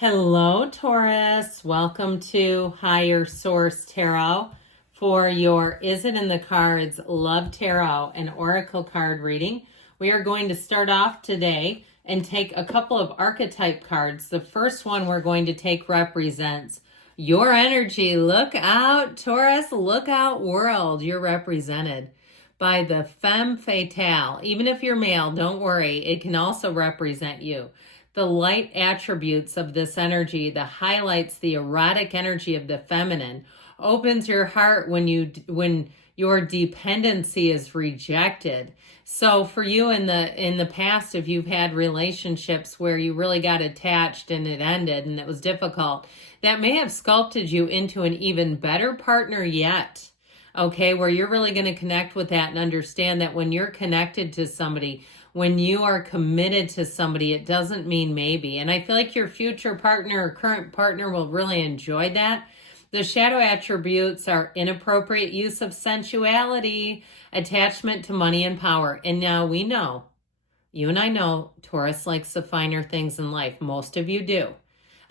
Hello, Taurus. Welcome to Higher Source Tarot for your Is It in the Cards Love Tarot and Oracle card reading. We are going to start off today and take a couple of archetype cards. The first one we're going to take represents your energy. Look out, Taurus. Look out, world. You're represented by the femme fatale. Even if you're male, don't worry. It can also represent you. The light attributes of this energy, the highlights, the erotic energy of the feminine, opens your heart when your dependency is rejected. So for you in the past, if you've had relationships where you really got attached and it ended and it was difficult, that may have sculpted you into an even better partner yet. Okay, where you're really going to connect with that and understand that when you're connected to somebody, when you are committed to somebody, it doesn't mean maybe. And I feel like your future partner or current partner will really enjoy that. The shadow attributes are inappropriate use of sensuality, attachment to money and power. And now we know, you and I know, Taurus likes the finer things in life. Most of you do.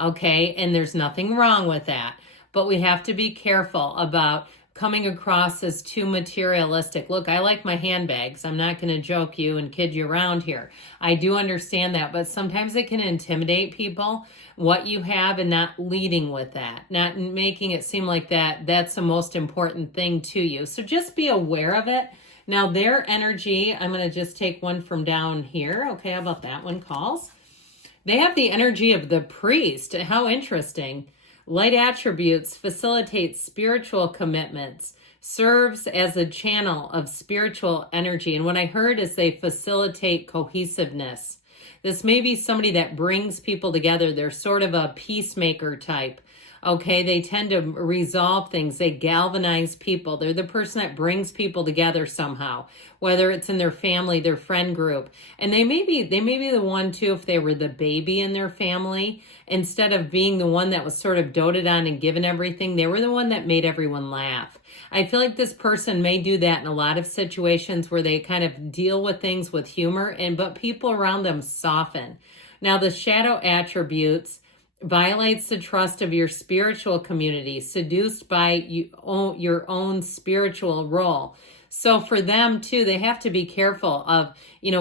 Okay, and there's nothing wrong with that. But we have to be careful about coming across as too materialistic. Look, I like my handbags. I'm not going to joke you and kid you around here. I do understand that, but sometimes it can intimidate people, what you have, and not leading with that, not making it seem like that's the most important thing to you. So just be aware of it. Now, their energy, I'm going to just take one from down here. Okay, how about that one, calls? They have the energy of the priest. How interesting. Light attributes facilitates spiritual commitments, serves as a channel of spiritual energy. And what I heard is they facilitate cohesiveness. This may be somebody that brings people together. They're sort of a peacemaker type. Okay, they tend to resolve things. They galvanize people. They're the person that brings people together somehow, whether it's in their family, their friend group. And they may be the one too, if they were the baby in their family, instead of being the one that was sort of doted on and given everything, they were the one that made everyone laugh. I feel like this person may do that in a lot of situations where they kind of deal with things with humor, but people around them soften. Now, the shadow attributes violates the trust of your spiritual community, seduced by your own spiritual role. So for them too, they have to be careful of,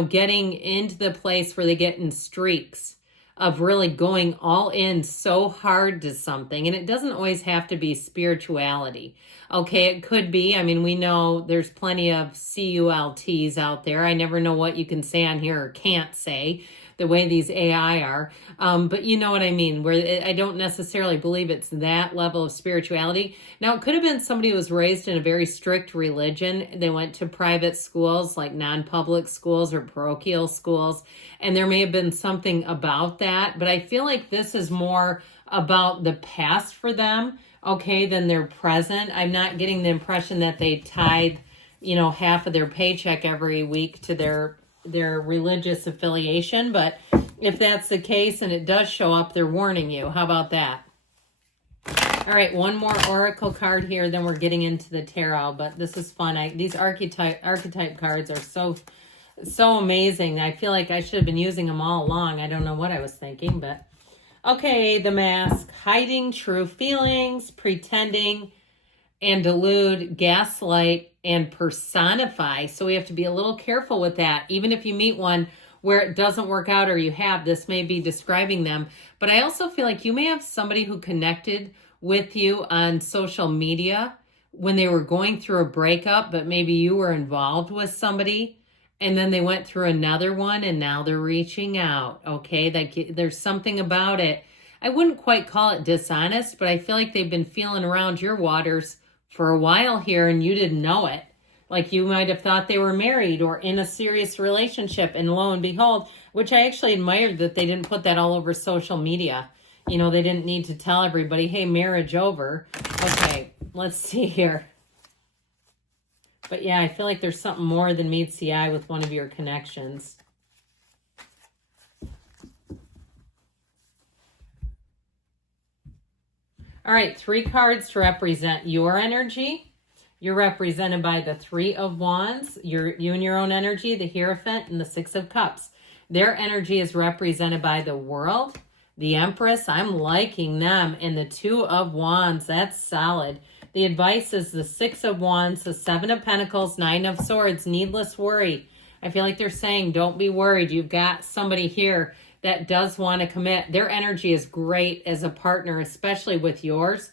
getting into the place where they get in streaks of really going all in so hard to something. And it doesn't always have to be spirituality. Okay, it could be. I mean, we know there's plenty of CULTs out there. I never know what you can say on here or can't say, the way these AI are. But you know what I mean, where I don't necessarily believe it's that level of spirituality. Now, it could have been somebody who was raised in a very strict religion. They went to private schools, like non-public schools or parochial schools, and there may have been something about that. But I feel like this is more about the past for them, okay, than their present. I'm not getting the impression that they tithe, half of their paycheck every week to their religious affiliation, but if that's the case and it does show up, they're warning you. How about that? All right, one more oracle card here, then we're getting into the tarot, but this is fun. These archetype cards are so amazing. I feel like I should have been using them all along. I don't know what I was thinking, but okay, the mask, hiding true feelings, pretending and delude, gaslight, and personify. So we have to be a little careful with that. Even if you meet one where it doesn't work out or you have, this may be describing them. But I also feel like you may have somebody who connected with you on social media when they were going through a breakup, but maybe you were involved with somebody and then they went through another one and now they're reaching out. Okay, like there's something about it. I wouldn't quite call it dishonest, but I feel like they've been feeling around your waters for a while here and you didn't know it. Like you might have thought they were married or in a serious relationship, and lo and behold, which I actually admired that they didn't put that all over social media. They didn't need to tell everybody, hey, marriage over. Okay, let's see here. But yeah, I feel like there's something more than meets the eye with one of your connections. All right, 3 cards to represent your energy. You're represented by the 3 of Wands, you and your own energy, the Hierophant, and the 6 of Cups. Their energy is represented by the World, The Empress, I'm liking them. And the Two of Wands, that's solid. The advice is the Six of Wands, the Seven of Pentacles, Nine of Swords, needless worry. I feel like they're saying, don't be worried. You've got somebody here that does want to commit. Their energy is great as a partner, especially with yours.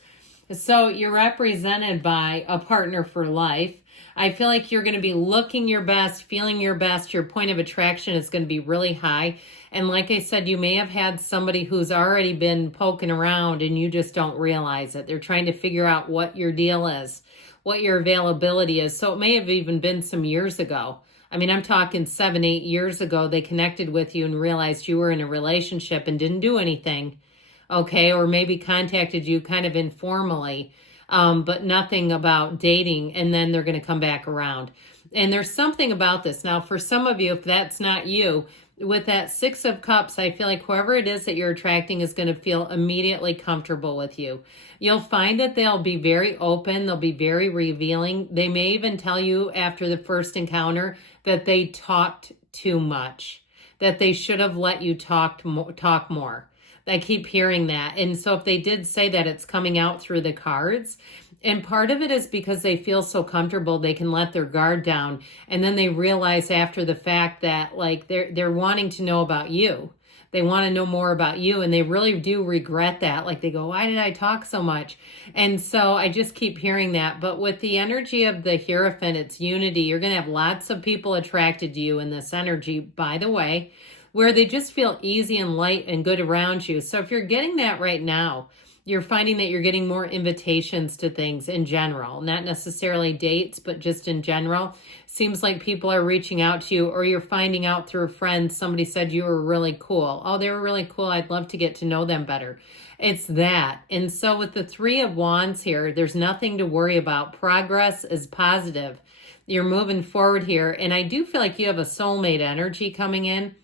So you're represented by a partner for life. I feel like you're going to be looking your best, feeling your best. Your point of attraction is going to be really high. And like I said, you may have had somebody who's already been poking around and you just don't realize it. They're trying to figure out what your deal is, what your availability is. So it may have even been some years ago. I mean, I'm talking 7, 8 years ago, they connected with you and realized you were in a relationship and didn't do anything. Okay, or maybe contacted you kind of informally, but nothing about dating, and then they're going to come back around. And there's something about this. Now, for some of you, if that's not you, with that Six of Cups, I feel like whoever it is that you're attracting is going to feel immediately comfortable with you. You'll find that they'll be very open. They'll be very revealing. They may even tell you after the first encounter that they talked too much, that they should have let you talk more. I keep hearing that. And so if they did say that, it's coming out through the cards. And part of it is because they feel so comfortable, they can let their guard down. And then they realize after the fact that like they're wanting to know about you. They want to know more about you, and they really do regret that. Like they go, why did I talk so much? And so I just keep hearing that. But with the energy of the Hierophant, it's unity. You're going to have lots of people attracted to you in this energy, by the way, where they just feel easy and light and good around you. So if you're getting that right now, you're finding that you're getting more invitations to things in general, not necessarily dates, but just in general. Seems like people are reaching out to you, or you're finding out through a friend, somebody said you were really cool. Oh, they were really cool. I'd love to get to know them better. It's that. And so with the Three of Wands here, there's nothing to worry about. Progress is positive. You're moving forward here. And I do feel like you have a soulmate energy coming in.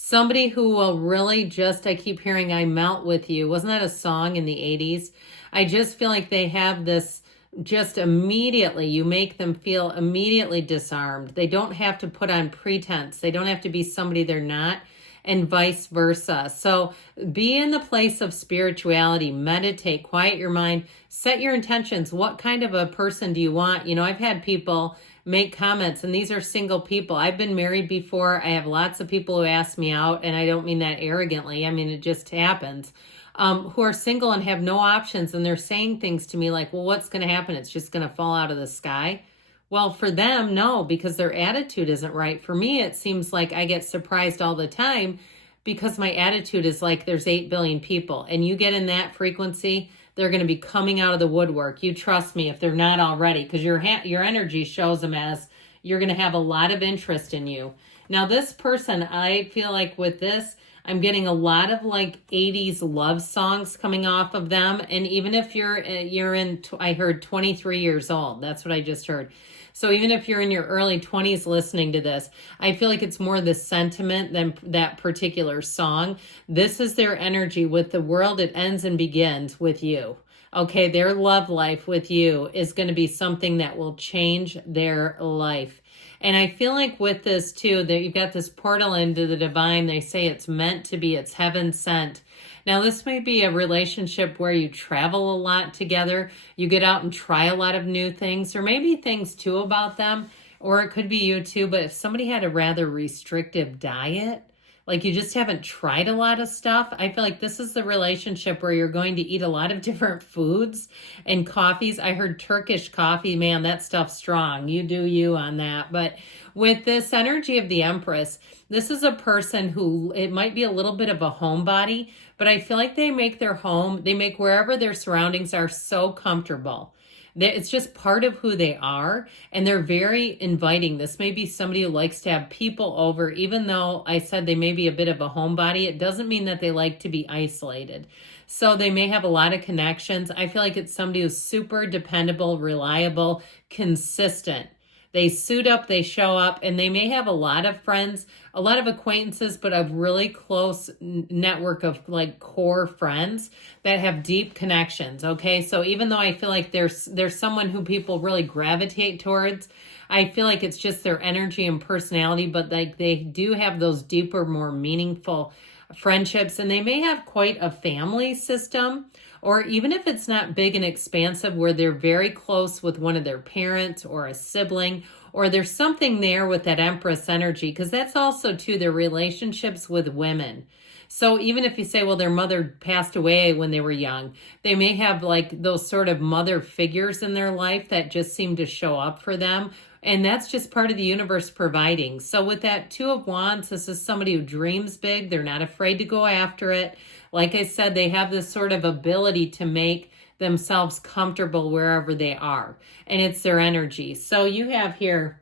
Somebody who will really just, I keep hearing, I melt with you. Wasn't that a song in the 80s? I just feel like they have this just immediately, you make them feel immediately disarmed. They don't have to put on pretense. They don't have to be somebody they're not, and vice versa. So be in the place of spirituality, meditate, quiet your mind, set your intentions. What kind of a person do you want? You know, I've had people make comments, and these are single people. I've been married before. I have lots of people who ask me out, and I don't mean that arrogantly. I mean, it just happens. Who are single and have no options, and they're saying things to me like, well, what's going to happen? It's just going to fall out of the sky. Well, for them, no, because their attitude isn't right. For me, it seems like I get surprised all the time because my attitude is like there's 8 billion people, and you get in that frequency, they're going to be coming out of the woodwork. You trust me if they're not already, because your energy shows them as you're going to have a lot of interest in you. Now, this person, I feel like with this, I'm getting a lot of like 80s love songs coming off of them. And even if you're in, I heard 23 years old. That's what I just heard. So even if you're in your early 20s listening to this, I feel like it's more the sentiment than that particular song. This is their energy. With the world, it ends and begins with you. Okay, their love life with you is going to be something that will change their life. And I feel like with this too, that you've got this portal into the divine. They say it's meant to be, it's heaven sent. Now, this may be a relationship where you travel a lot together. You get out and try a lot of new things, or maybe things too about them, or it could be you too. But if somebody had a rather restrictive diet, like you just haven't tried a lot of stuff, I feel like this is the relationship where you're going to eat a lot of different foods and coffees. I heard Turkish coffee, man, that stuff's strong. You do you on that. But with this energy of the Empress, this is a person who, it might be a little bit of a homebody, but I feel like they make their home, they make wherever their surroundings are so comfortable. It's just part of who they are, and they're very inviting. This may be somebody who likes to have people over. Even though I said they may be a bit of a homebody, it doesn't mean that they like to be isolated. So they may have a lot of connections. I feel like it's somebody who's super dependable, reliable, consistent. They suit up, they show up, and they may have a lot of friends, a lot of acquaintances, but a really close network of like core friends that have deep connections. Okay, so even though I feel like there's someone who people really gravitate towards, I feel like it's just their energy and personality, but like they do have those deeper, more meaningful friendships, and they may have quite a family system, or even if it's not big and expansive where they're very close with one of their parents or a sibling, or there's something there with that Empress energy, because that's also too their relationships with women. So even if you say, well, their mother passed away when they were young, they may have like those sort of mother figures in their life that just seem to show up for them. And that's just part of the universe providing. So with that Two of Wands, this is somebody who dreams big. They're not afraid to go after it. Like I said, they have this sort of ability to make themselves comfortable wherever they are. And it's their energy. So you have here,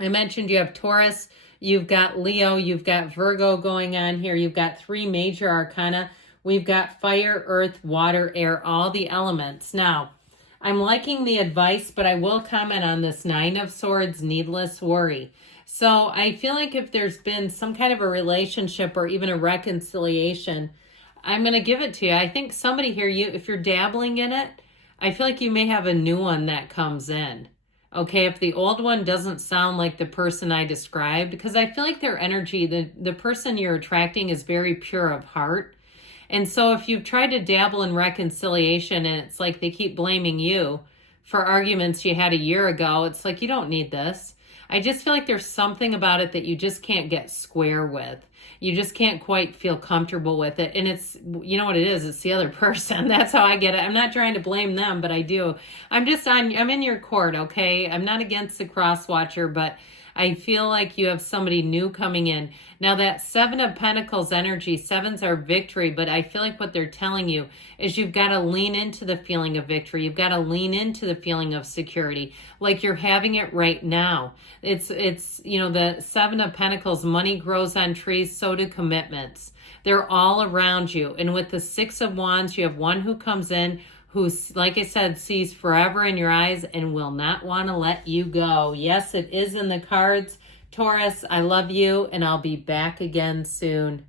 I mentioned you have Taurus, you've got Leo, you've got Virgo going on here. You've got 3 major arcana. We've got fire, earth, water, air, all the elements. Now, I'm liking the advice, but I will comment on this 9 of Swords, needless worry. So I feel like if there's been some kind of a relationship or even a reconciliation, I'm going to give it to you. I think somebody here, if you're dabbling in it, I feel like you may have a new one that comes in. Okay, if the old one doesn't sound like the person I described, because I feel like their energy, the person you're attracting is very pure of heart. And so if you've tried to dabble in reconciliation and it's like they keep blaming you for arguments you had a year ago, it's like, you don't need this. I just feel like there's something about it that you just can't get square with. You just can't quite feel comfortable with it. And it's, you know what it is? It's the other person. That's how I get it. I'm not trying to blame them, but I do. I'm in your court, okay? I'm not against the cross watcher, but I feel like you have somebody new coming in. Now that 7 of Pentacles energy, 7s are victory, but I feel like what they're telling you is you've got to lean into the feeling of victory. You've got to lean into the feeling of security, like you're having it right now. It's you know, the 7 of Pentacles, money grows on trees, so do commitments. They're all around you. And with the 6 of Wands, you have one who comes in who, like I said, sees forever in your eyes and will not want to let you go. Yes, it is in the cards. Taurus, I love you, and I'll be back again soon.